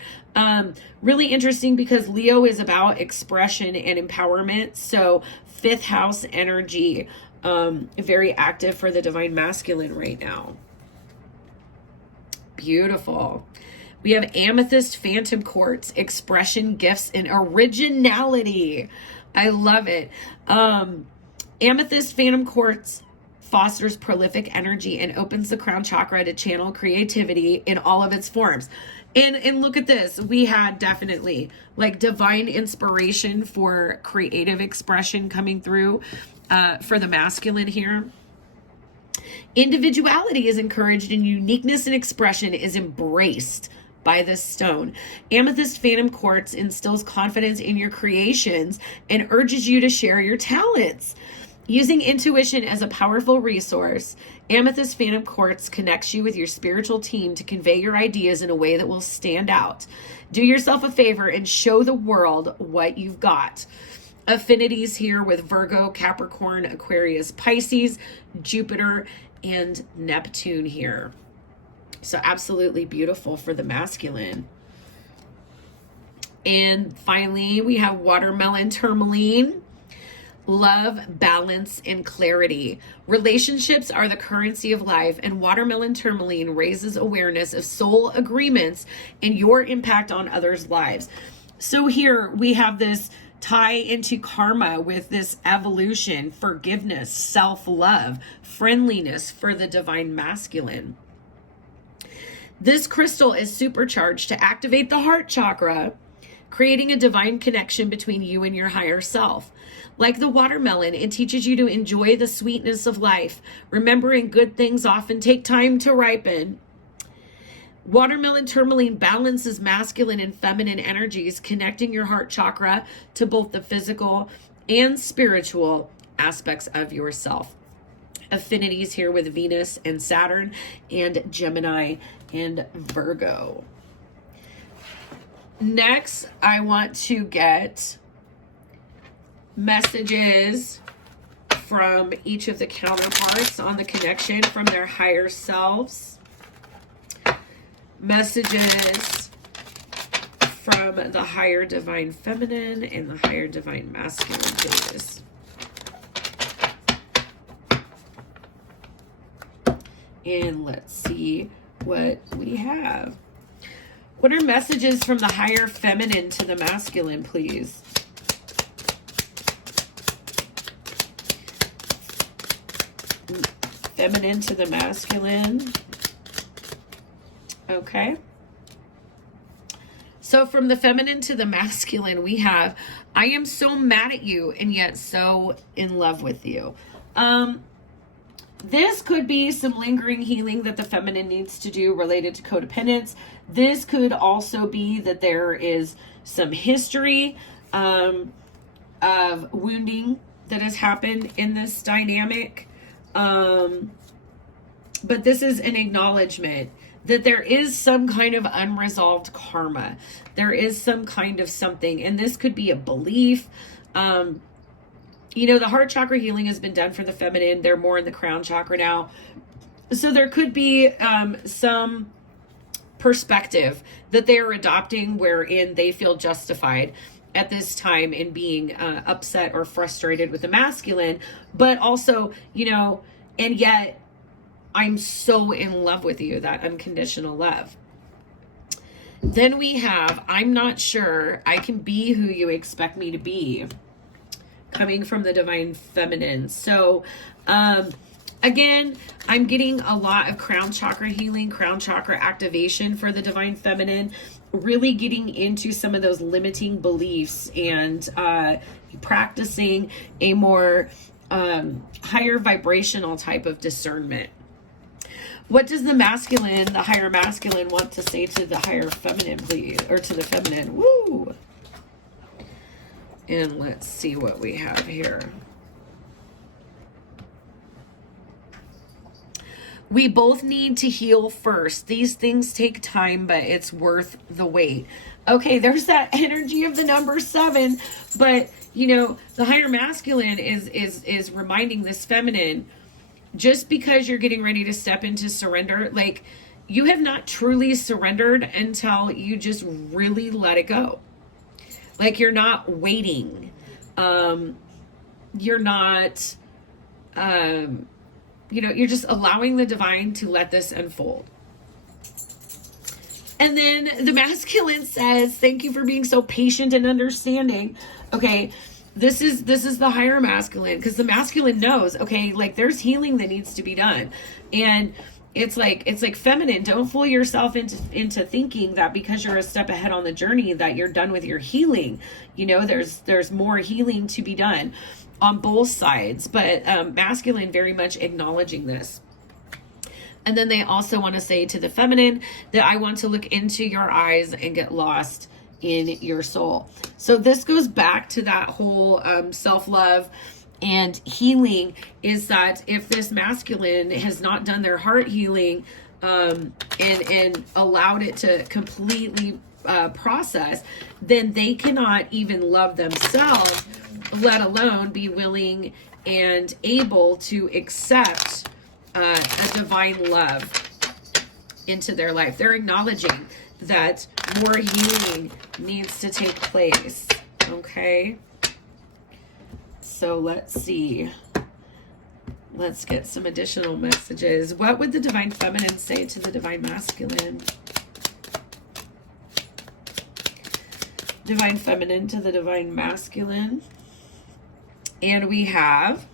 Really interesting because Leo is about expression and empowerment. So fifth house energy, very active for the divine masculine right now. Beautiful. We have Amethyst Phantom Quartz, expression, gifts, and originality. I love it. Amethyst Phantom Quartz fosters prolific energy and opens the crown chakra to channel creativity in all of its forms. And look at this. We had definitely like divine inspiration for creative expression coming through for the masculine here. Individuality is encouraged and uniqueness and expression is embraced by this stone. Amethyst Phantom Quartz instills confidence in your creations and urges you to share your talents. Using intuition as a powerful resource, Amethyst Phantom Quartz connects you with your spiritual team to convey your ideas in a way that will stand out. Do yourself a favor and show the world what you've got. Affinities here with Virgo, Capricorn, Aquarius, Pisces, Jupiter, and Neptune here. So absolutely beautiful for the masculine. And finally, we have Watermelon Tourmaline. Love, balance, and clarity. Relationships are the currency of life, and Watermelon Tourmaline raises awareness of soul agreements and your impact on others' lives. So here we have this tie into karma with this evolution, forgiveness, self-love, friendliness for the divine masculine. This crystal is supercharged to activate the heart chakra, creating a divine connection between you and your higher self. Like the watermelon, it teaches you to enjoy the sweetness of life, remembering good things often take time to ripen. Watermelon Tourmaline balances masculine and feminine energies, connecting your heart chakra to both the physical and spiritual aspects of yourself. Affinities here with Venus and Saturn and Gemini and Virgo. Next, I want to get messages from each of the counterparts on the connection from their higher selves. Messages from the higher divine feminine and the higher divine masculine, please. And let's see what we have. What are messages from the higher feminine to the masculine, please? Feminine to the masculine. Okay. So from the feminine to the masculine, we have, I am so mad at you and yet so in love with you. This could be some lingering healing that the feminine needs to do related to codependence. This could also be that there is some history of wounding that has happened in this dynamic. But this is an acknowledgement that there is some kind of unresolved karma. There is some kind of something, and this could be a belief. You know, the heart chakra healing has been done for the feminine. They're more in the crown chakra now. So there could be some perspective that they are adopting wherein they feel justified at this time in being upset or frustrated with the masculine. But also, you know, and yet I'm so in love with you, that unconditional love. Then we have, I'm not sure I can be who you expect me to be, coming from the divine feminine. So, again, I'm getting a lot of crown chakra healing, crown chakra activation for the divine feminine, really getting into some of those limiting beliefs and practicing a more higher vibrational type of discernment. What does the masculine, the higher masculine, want to say to the higher feminine, please? Or to the feminine? Woo! And let's see what we have here. We both need to heal first. These things take time, but it's worth the wait. Okay, there's that energy of the number 7. But, you know, the higher masculine is reminding this feminine, just because you're getting ready to step into surrender, like, you have not truly surrendered until you just really let it go. Like, you're not waiting. You're not, you know, you're just allowing the divine to let this unfold. And then the masculine says, thank you for being so patient and understanding. Okay, this is the higher masculine, because the masculine knows, okay, like there's healing that needs to be done. And it's like feminine, don't fool yourself into thinking that because you're a step ahead on the journey that you're done with your healing. You know, there's more healing to be done on both sides, but masculine very much acknowledging this. And then they also want to say to the feminine that I want to look into your eyes and get lost in your soul. So this goes back to that whole self-love and healing, is that if this masculine has not done their heart healing and allowed it to completely process, then they cannot even love themselves, let alone be willing and able to accept a divine love into their life. They're acknowledging that more healing needs to take place. Okay. So let's see. Let's get some additional messages. What would the divine feminine say to the divine masculine? Divine feminine to the divine masculine. And we have,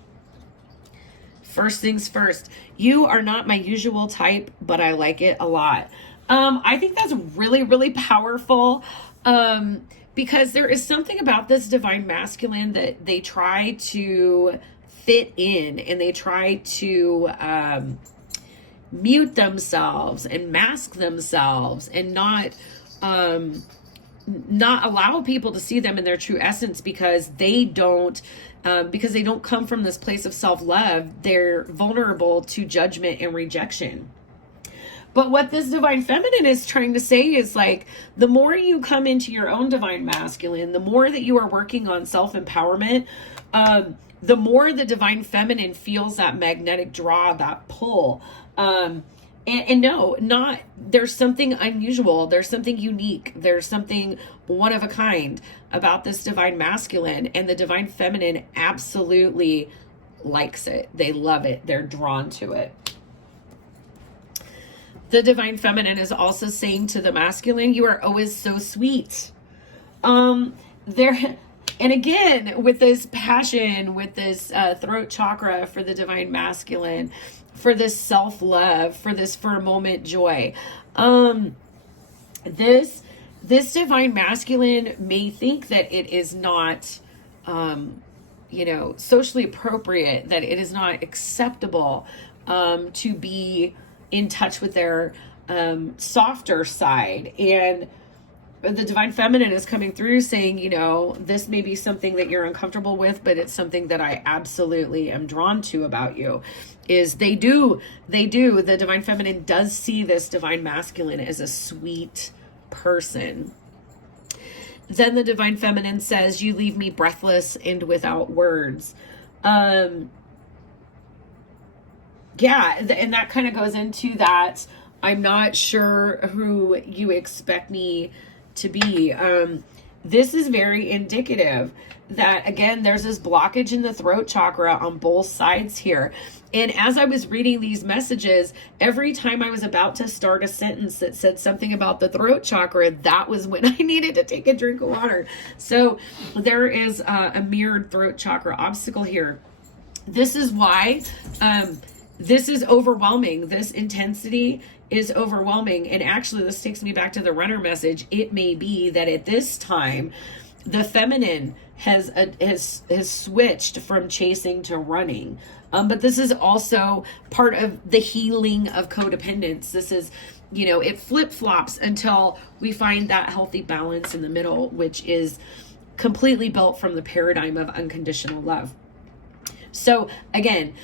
first things first, you are not my usual type, but I like it a lot. I think that's really, really powerful, because there is something about this divine masculine that they try to fit in, and they try to mute themselves and mask themselves and not allow people to see them in their true essence, because they don't come from this place of self-love. They're vulnerable to judgment and rejection. But what this divine feminine is trying to say is, like, the more you come into your own divine masculine, the more that you are working on self-empowerment, the more the divine feminine feels that magnetic draw, that pull. And no, there's something unusual. There's something unique. There's something one of a kind about this divine masculine, and the divine feminine absolutely likes it. They love it. They're drawn to it. The divine feminine is also saying to the masculine, you are always so sweet. And again, with this passion, with this throat chakra for the divine masculine, for this self-love, for this for a moment joy. This divine masculine may think that it is not, socially appropriate, that it is not acceptable to be in touch with their softer side. And the divine feminine is coming through saying, this may be something that you're uncomfortable with, but it's something that I absolutely am drawn to about you. The divine feminine does see this divine masculine as a sweet person. Then the divine feminine says, you leave me breathless and without words. And that kind of goes into that, I'm not sure who you expect me to be. This is very indicative that, again, there's this blockage in the throat chakra on both sides here. And as I was reading these messages, every time I was about to start a sentence that said something about the throat chakra, that was when I needed to take a drink of water. So there is a mirrored throat chakra obstacle here. This is why this is overwhelming. This intensity is overwhelming. And actually, this takes me back to the runner message. It may be that at this time, the feminine has switched from chasing to running. But this is also part of the healing of codependence. This is, it flip-flops until we find that healthy balance in the middle, which is completely built from the paradigm of unconditional love. So again,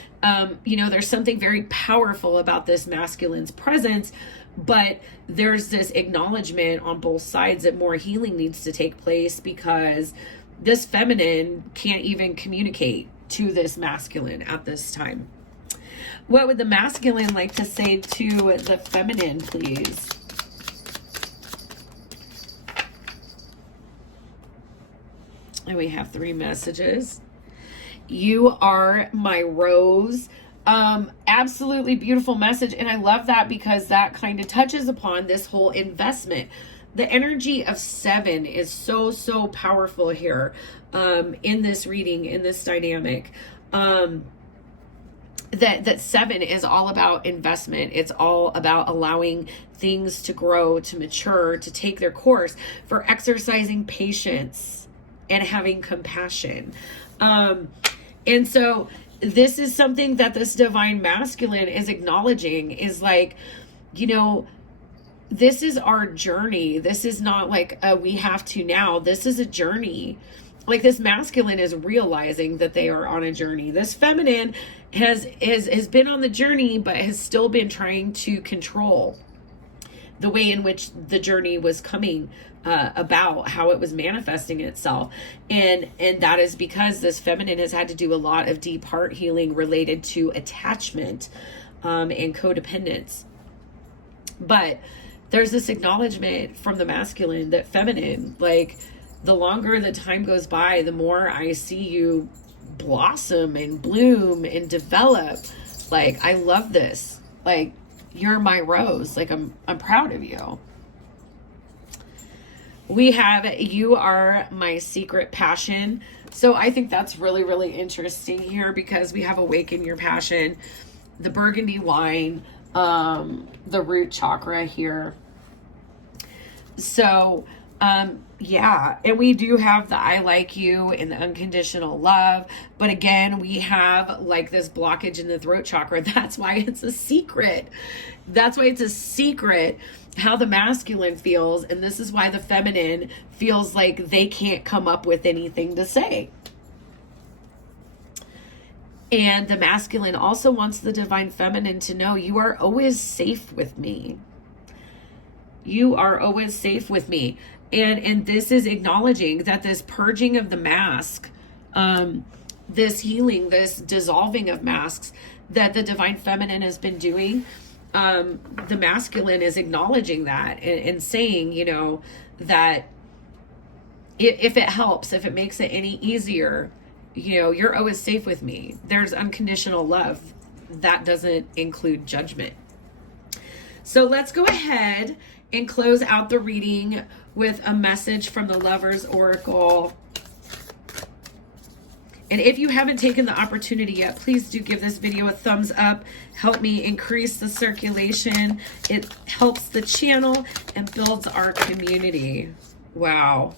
there's something very powerful about this masculine's presence, but there's this acknowledgement on both sides that more healing needs to take place, because this feminine can't even communicate to this masculine at this time. What would the masculine like to say to the feminine, please? And we have 3 messages. You are my rose. Absolutely beautiful message. And I love that because that kind of touches upon this whole investment. The energy of 7 is so, so powerful here, in this reading, in this dynamic. That 7 is all about investment. It's all about allowing things to grow, to mature, to take their course, for exercising patience and having compassion. And so this is something that this divine masculine is acknowledging, is like, you know, this is our journey. This is not like we have to now. This is a journey. Like, this masculine is realizing that they are on a journey. This feminine has been on the journey, but has still been trying to control the way in which the journey was coming about, how it was manifesting itself. And that is because this feminine has had to do a lot of deep heart healing related to attachment and codependence. But there's this acknowledgement from the masculine that feminine, like, the longer the time goes by, the more I see you blossom and bloom and develop. Like, I love this. Like, you're my rose. Like, I'm proud of you. We have, you are my secret passion. So I think that's really, really interesting here, because we have awaken your passion, the burgundy wine, the root chakra here. So, yeah, and we do have the I like you and the unconditional love. But again, we have like this blockage in the throat chakra. That's why it's a secret. That's why it's a secret how the masculine feels. And this is why the feminine feels like they can't come up with anything to say. And the masculine also wants the divine feminine to know, you are always safe with me. You are always safe with me. And this is acknowledging that this purging of the mask, this healing, this dissolving of masks that the divine feminine has been doing, the masculine is acknowledging that and saying, you know, that if it helps, if it makes it any easier, you know, you're always safe with me. There's unconditional love. That doesn't include judgment. So let's go ahead and close out the reading with a message from the Lover's Oracle. And if you haven't taken the opportunity yet, please do give this video a thumbs up. Help me increase the circulation. It helps the channel and builds our community. Wow.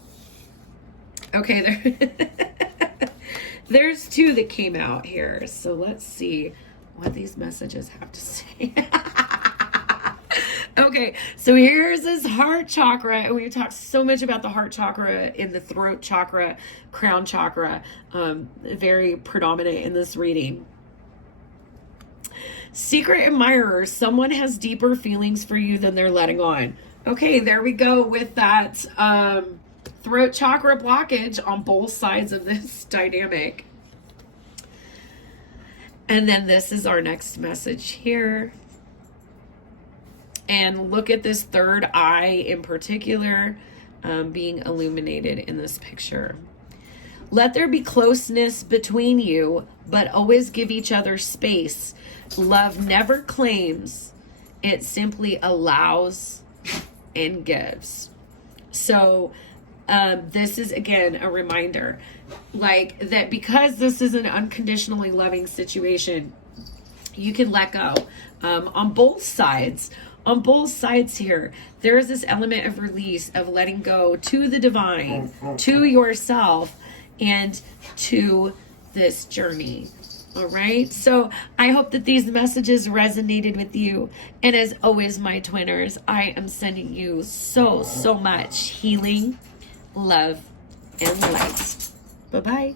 Okay, there's 2 that came out here. So let's see what these messages have to say. Okay, so here's this heart chakra, and we talked so much about the heart chakra in the throat chakra, crown chakra, very predominant in this reading. Secret admirer, someone has deeper feelings for you than they're letting on. Okay, there we go with that throat chakra blockage on both sides of this dynamic. And then this is our next message here. And look at this third eye in particular being illuminated in this picture. Let there be closeness between you, but always give each other space. Love never claims, it simply allows and gives. So this is, again, a reminder, like, that because this is an unconditionally loving situation, you can let go on both sides. On both sides here, there is this element of release, of letting go to the divine, to yourself, and to this journey. All right. So I hope that these messages resonated with you. And as always, my twinners, I am sending you so, so much healing, love, and light. Bye-bye.